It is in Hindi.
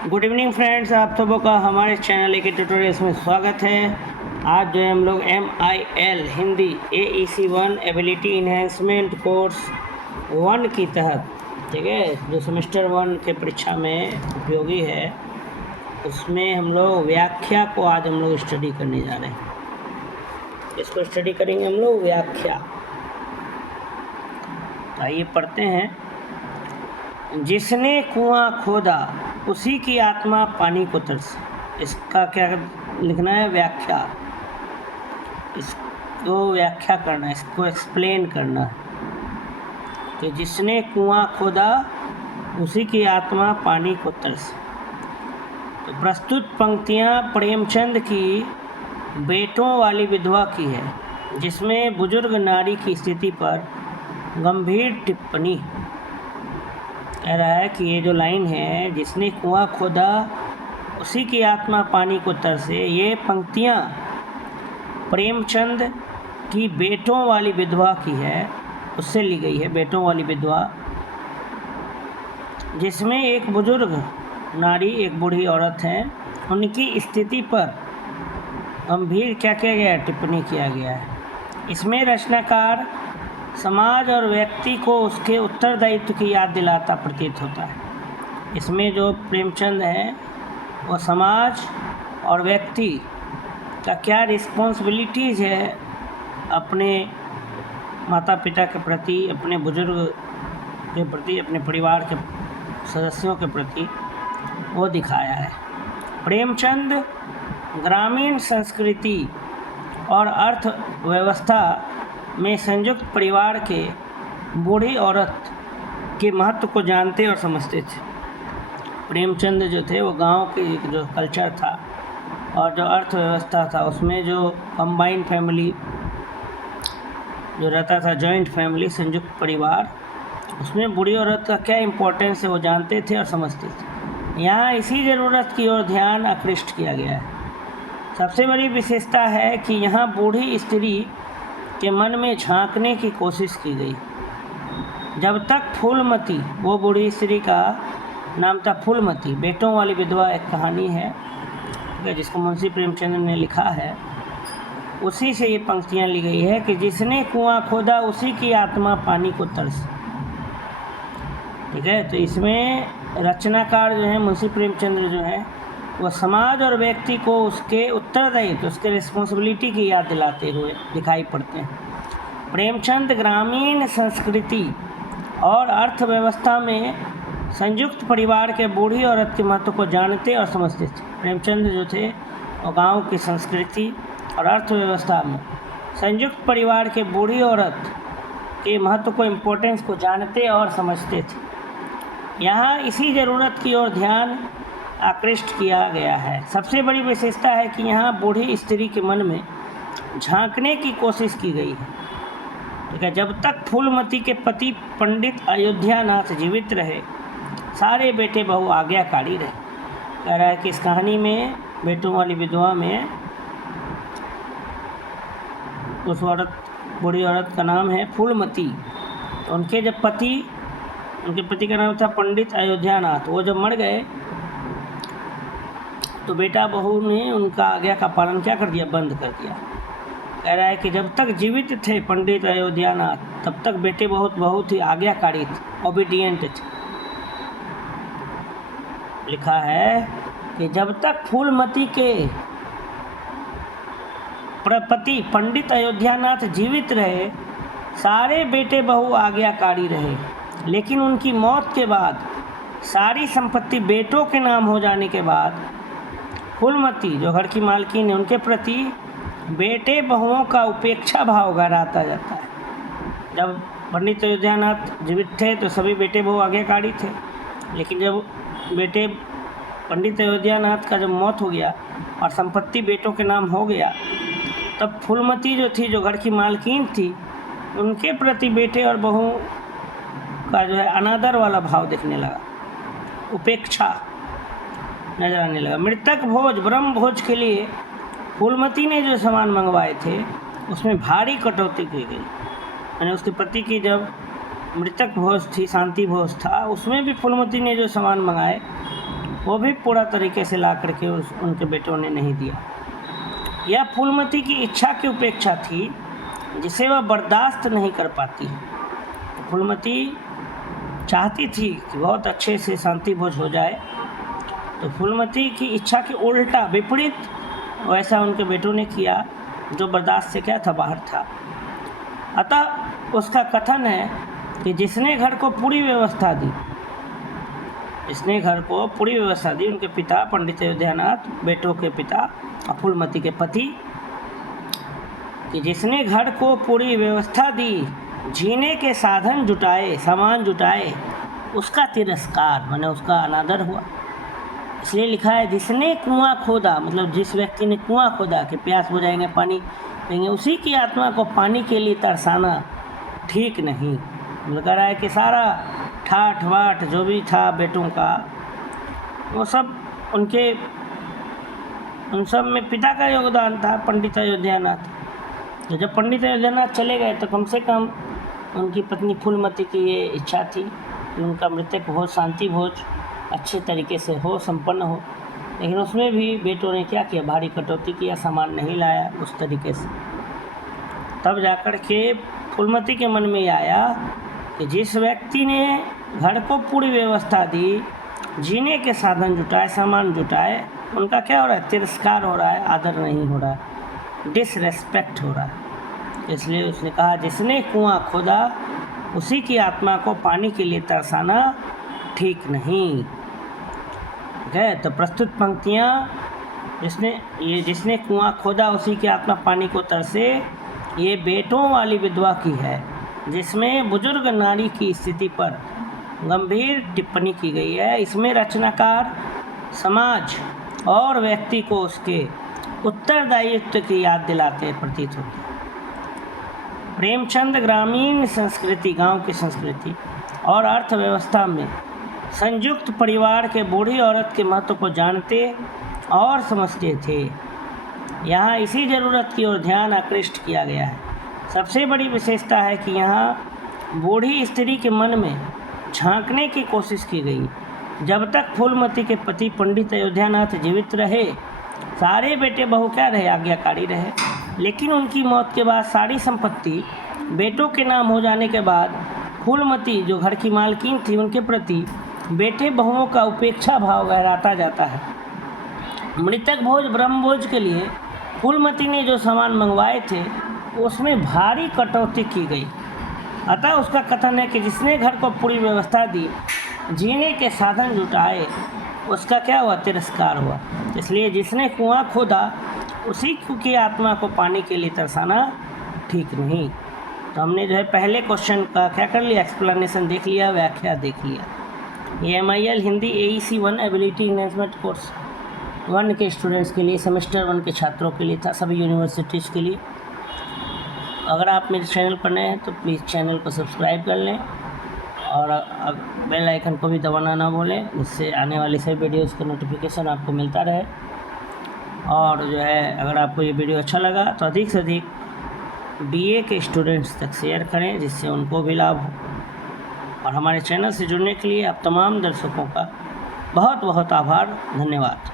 गुड इवनिंग फ्रेंड्स, आप सबों का हमारे चैनल के ट्यूटोरियल्स में स्वागत है। आज जो है हम लोग MIL Hindi AEC 1 ability enhancement course 1 की तहत, ठीक है, जो सेमेस्टर 1 के परीक्षा में उपयोगी है, उसमें हम लोग व्याख्या को आज हम लोग स्टडी करने जा रहे हैं। इसको स्टडी करेंगे हम लोग व्याख्या। आइए पढ़ते हैं। जिसने कुआं खोदा उसी की आत्मा पानी को तरसे। इसका क्या लिखना है? व्याख्या। इसको व्याख्या करना है, इसको एक्सप्लेन करना है कि जिसने कुआं खोदा उसी की आत्मा पानी को तरसे। तो प्रस्तुत पंक्तियां प्रेमचंद की बेटों वाली विधवा की है, जिसमें बुजुर्ग नारी की स्थिति पर गंभीर टिप्पणी। कह रहा है कि ये जो लाइन है, जिसने कुआं खोदा उसी की आत्मा पानी को तरसे, ये पंक्तियाँ प्रेमचंद की बेटों वाली विधवा की है, उससे ली गई है। बेटों वाली विधवा, जिसमें एक बुजुर्ग नारी, एक बूढ़ी औरत है, उनकी स्थिति पर गंभीर क्या किया गया है? टिप्पणी किया गया है। इसमें रचनाकार समाज और व्यक्ति को उसके उत्तरदायित्व की याद दिलाता प्रतीत होता है। इसमें जो प्रेमचंद है वो समाज और व्यक्ति का क्या रिस्पॉन्सिबिलिटीज़ है अपने माता पिता के प्रति, अपने बुजुर्ग के प्रति, अपने परिवार के सदस्यों के प्रति, वो दिखाया है। प्रेमचंद ग्रामीण संस्कृति और अर्थव्यवस्था में संयुक्त परिवार के बूढ़ी औरत के महत्व को जानते और समझते थे। प्रेमचंद जो थे वो गांव के जो कल्चर था और जो अर्थव्यवस्था था, उसमें जो कंबाइंड फैमिली जो रहता था, जॉइंट फैमिली, संयुक्त परिवार, उसमें बूढ़ी औरत का क्या इम्पोर्टेंस है वो जानते थे और समझते थे। यहाँ इसी ज़रूरत की ओर ध्यान आकृष्ट किया गया है। सबसे बड़ी विशेषता है कि यहाँ बूढ़ी स्त्री के मन में झांकने की कोशिश की गई। जब तक फूलमती, वो बूढ़ी स्त्री का नाम था फूलमती, बेटों वाली विधवा एक कहानी है जिसको मुंशी प्रेमचंद ने लिखा है, उसी से ये पंक्तियाँ ली गई है कि जिसने कुआं खोदा उसी की आत्मा पानी को तरसे। ठीक है, तो इसमें रचनाकार जो है मुंशी प्रेमचंद जो है वो समाज और व्यक्ति को उसके उत्तरदायित्व, उसके रिस्पॉन्सिबिलिटी की याद दिलाते हुए दिखाई पड़ते हैं। प्रेमचंद ग्रामीण संस्कृति और अर्थव्यवस्था में संयुक्त परिवार के बूढ़ी औरत के महत्व को जानते और समझते थे। प्रेमचंद जो थे वो गांव की संस्कृति और अर्थव्यवस्था में संयुक्त परिवार के बूढ़ी औरत के महत्व को, इम्पोर्टेंस को जानते और समझते थे। यहाँ इसी ज़रूरत की ओर ध्यान आकृष्ट किया गया है। सबसे बड़ी विशेषता है कि यहाँ बूढ़ी स्त्री के मन में झांकने की कोशिश की गई है। ठीक है, जब तक फूलमती के पति पंडित अयोध्यानाथ जीवित रहे, सारे बेटे बहू आज्ञाकारी रहे। कह रहा है कि इस कहानी में, बेटों वाली विधवा में, उस औरत, बूढ़ी औरत का नाम है फूलमती। तो उनके पति का नाम था पंडित अयोध्यानाथ। वो जब मर गए तो बेटा बहू ने उनका आज्ञा का पालन क्या कर दिया? बंद कर दिया। कह रहा है कि जब तक जीवित थे पंडित अयोध्यानाथ, तब तक बेटे बहुत ही आज्ञाकारी थे, ओबीडियंट थे। लिखा है कि जब तक फूलमती के पति पंडित अयोध्यानाथ जीवित रहे, सारे बेटे बहू आज्ञाकारी रहे। लेकिन उनकी मौत के बाद सारी संपत्ति बेटों के नाम हो जाने के बाद फूलमती, जो घर की मालकिन है, उनके प्रति बेटे बहुओं का उपेक्षा भाव गहराता जाता है। जब पंडित अयोध्यानाथ जीवित थे तो सभी बेटे बहू आज्ञाकारी थे, लेकिन जब बेटे पंडित अयोध्यानाथ का जब मौत हो गया और संपत्ति बेटों के नाम हो गया, तब फूलमती जो थी, जो घर की मालकिन थी, उनके प्रति बेटे और बहू का जो है अनादर वाला भाव दिखने लगा, उपेक्षा नजर आने लगा। मृतक भोज, ब्रह्म भोज के लिए फूलमती ने जो सामान मंगवाए थे उसमें भारी कटौती की गई। यानी उसके पति की जब मृतक भोज थी, शांति भोज था, उसमें भी फूलमती ने जो सामान मंगाए वो भी पूरा तरीके से ला करके उनके बेटों ने नहीं दिया। यह फूलमती की इच्छा की उपेक्षा थी जिसे वह बर्दाश्त नहीं कर पाती। फूलमती चाहती थी कि बहुत अच्छे से शांति भोज हो जाए, तो फूलमती की इच्छा के उल्टा विपरीत वैसा उनके बेटों ने किया जो बर्दाश्त से क्या था, बाहर था। अतः उसका कथन है कि जिसने घर को पूरी व्यवस्था दी, उनके पिता पंडित अयोध्यानाथ, बेटों के पिता और फूलमती के पति, कि जिसने घर को पूरी व्यवस्था दी, जीने के साधन जुटाए, सामान जुटाए, उसका तिरस्कार माने उसका अनादर हुआ। इसलिए लिखा है जिसने कुआं खोदा, मतलब जिस व्यक्ति ने कुआं खोदा कि प्यास बुझाएंगे, पानी पिएंगे, उसी की आत्मा को पानी के लिए तरसाना ठीक नहीं। लग रहा है कि सारा ठाठ वाठ जो भी था बेटों का, वो सब उन सब में पिता का योगदान था, पंडित अयोध्यानाथ। तो जब पंडित अयोध्यानाथ चले गए तो कम से कम उनकी पत्नी फूलमती की ये इच्छा थी कि उनका मृतक भोज, शांति भोज अच्छे तरीके से हो, संपन्न हो। लेकिन उसमें भी बेटों ने क्या किया, भारी कटौती किया, सामान नहीं लाया उस तरीके से। तब जाकर के फूलमती के मन में आया कि जिस व्यक्ति ने घर को पूरी व्यवस्था दी, जीने के साधन जुटाए, सामान जुटाए, उनका क्या हो रहा है, तिरस्कार हो रहा है, आदर नहीं हो रहा है, डिसरेस्पेक्ट हो रहा है। इसलिए उसने कहा जिसने कुआं खोदा उसी की आत्मा को पानी के लिए तरसाना ठीक नहीं। ठीक है, तो प्रस्तुत पंक्तियाँ जिसने कुआं खोदा उसी की आत्मा पानी को तरसे, ये बेटों वाली विधवा की है, जिसमें बुजुर्ग नारी की स्थिति पर गंभीर टिप्पणी की गई है। इसमें रचनाकार समाज और व्यक्ति को उसके उत्तरदायित्व की याद दिलाते प्रतीत होते हैं। प्रेमचंद ग्रामीण संस्कृति, गांव की संस्कृति और अर्थव्यवस्था में संयुक्त परिवार के बूढ़ी औरत के महत्व को जानते और समझते थे। यहाँ इसी ज़रूरत की ओर ध्यान आकृष्ट किया गया है। सबसे बड़ी विशेषता है कि यहाँ बूढ़ी स्त्री के मन में झांकने की कोशिश की गई। जब तक फूलमती के पति पंडित अयोध्यानाथ जीवित रहे, सारे बेटे बहू क्या रहे, आज्ञाकारी रहे। लेकिन उनकी मौत के बाद सारी संपत्ति बेटों के नाम हो जाने के बाद फूलमती जो घर की मालकिन थी, उनके प्रति बेटे बहुओं का उपेक्षा भाव गहराता जाता है। मृतक भोज, ब्रह्म भोज के लिए फूलमती ने जो सामान मंगवाए थे उसमें भारी कटौती की गई। अतः उसका कथन है कि जिसने घर को पूरी व्यवस्था दी, जीने के साधन जुटाए, उसका क्या हुआ, तिरस्कार हुआ। इसलिए जिसने कुआं खोदा उसी की आत्मा को पानी के लिए तरसाना ठीक नहीं। तो हमने जो है पहले क्वेश्चन का क्या कर लिया, एक्सप्लेनेशन देख लिया, व्याख्या देख लिया। ये MIL Hindi AEC 1 ability enhancement course 1 के स्टूडेंट्स के लिए, सेमेस्टर 1 के छात्रों के लिए था, सभी यूनिवर्सिटीज़ के लिए। अगर आप मेरे चैनल पर नए हैं तो प्लीज़ चैनल को सब्सक्राइब कर लें और बेल आइकन को भी दबाना ना भूलें, जिससे आने वाली सभी वीडियोज़ का नोटिफिकेशन आपको मिलता रहे। और जो है अगर आपको ये वीडियो अच्छा लगा तो अधिक से अधिक BA के स्टूडेंट्स तक शेयर करें, जिससे उनको भी लाभ हो। और हमारे चैनल से जुड़ने के लिए आप तमाम दर्शकों का बहुत बहुत आभार, धन्यवाद।